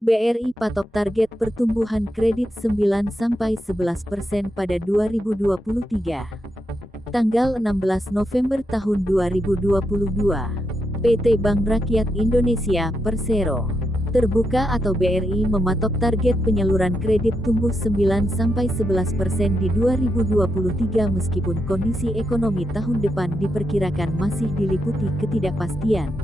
BRI patok target pertumbuhan kredit 9-11% pada 2023. Tanggal 16 November tahun 2022. PT Bank Rakyat Indonesia, Persero. Terbuka atau BRI mematok target penyaluran kredit tumbuh 9-11% di 2023 meskipun kondisi ekonomi tahun depan diperkirakan masih diliputi ketidakpastian.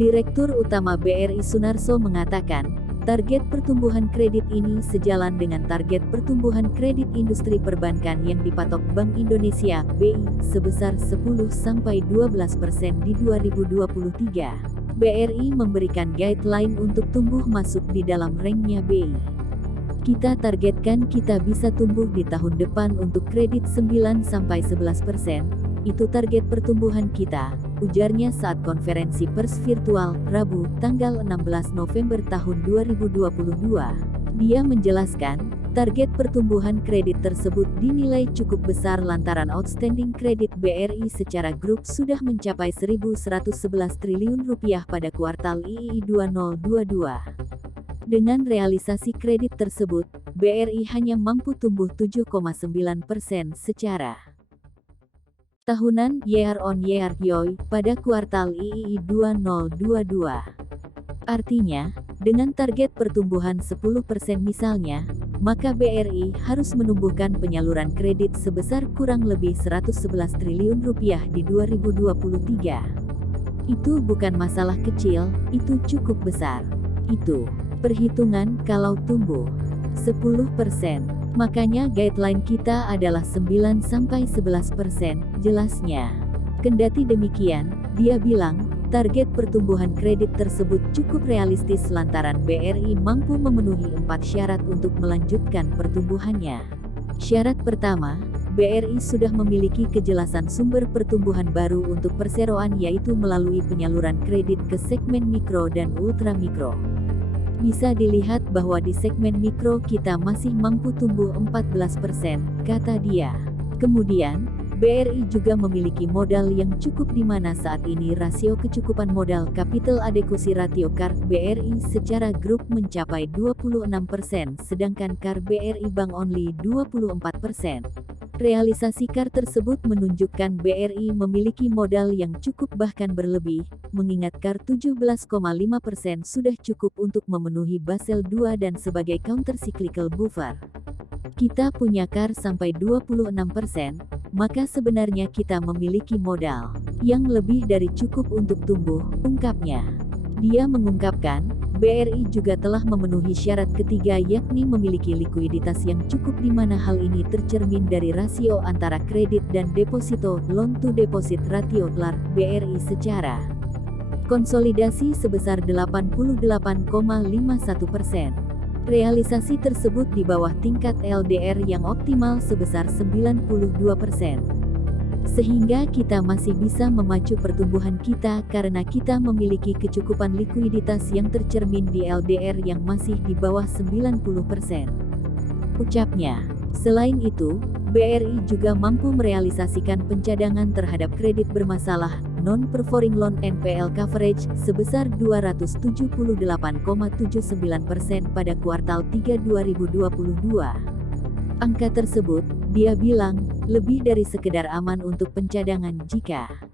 Direktur Utama BRI Sunarso mengatakan, target pertumbuhan kredit ini sejalan dengan target pertumbuhan kredit industri perbankan yang dipatok Bank Indonesia (BI) sebesar 10-12% di 2023. BRI memberikan guideline untuk tumbuh masuk di dalam ranknya BI. Kita targetkan kita bisa tumbuh di tahun depan untuk kredit 9-11%, itu target pertumbuhan kita, ujarnya saat konferensi pers virtual, Rabu, tanggal 16 November tahun 2022. Dia menjelaskan, target pertumbuhan kredit tersebut dinilai cukup besar lantaran outstanding kredit BRI secara grup sudah mencapai Rp1.111 triliun pada kuartal II 2022. Dengan realisasi kredit tersebut, BRI hanya mampu tumbuh 7,9% secara tahunan year-on-year (YoY) pada kuartal II 2022. Artinya, dengan target pertumbuhan 10% misalnya, maka BRI harus menumbuhkan penyaluran kredit sebesar kurang lebih Rp111 triliun di 2023. Itu bukan masalah kecil, itu cukup besar. Itu perhitungan kalau tumbuh 10%. Makanya guideline kita adalah 9-11%, jelasnya. Kendati demikian, dia bilang, target pertumbuhan kredit tersebut cukup realistis lantaran BRI mampu memenuhi 4 syarat untuk melanjutkan pertumbuhannya. Syarat pertama, BRI sudah memiliki kejelasan sumber pertumbuhan baru untuk perseroan yaitu melalui penyaluran kredit ke segmen mikro dan ultramikro. Bisa dilihat bahwa di segmen mikro kita masih mampu tumbuh 14%, kata dia. Kemudian, BRI juga memiliki modal yang cukup di mana saat ini rasio kecukupan modal capital adequacy ratio CAR BRI secara grup mencapai 26%, sedangkan CAR BRI Bank Only 24%. Realisasi CAR tersebut menunjukkan BRI memiliki modal yang cukup bahkan berlebih, mengingat CAR 17,5% sudah cukup untuk memenuhi Basel II dan sebagai countercyclical buffer. Kita punya CAR sampai 26%, maka sebenarnya kita memiliki modal yang lebih dari cukup untuk tumbuh, ungkapnya. Dia mengungkapkan, BRI juga telah memenuhi syarat ketiga yakni memiliki likuiditas yang cukup di mana hal ini tercermin dari rasio antara kredit dan deposito loan to deposit ratio LAR BRI secara konsolidasi sebesar 88,51%. Realisasi tersebut di bawah tingkat LDR yang optimal sebesar 92%. Sehingga kita masih bisa memacu pertumbuhan kita karena kita memiliki kecukupan likuiditas yang tercermin di LDR yang masih di bawah 90%. Ucapnya. Selain itu, BRI juga mampu merealisasikan pencadangan terhadap kredit bermasalah, non-performing loan NPL coverage, sebesar 278,79% pada kuartal 3 2022. Angka tersebut, dia bilang, lebih dari sekedar aman untuk pencadangan jika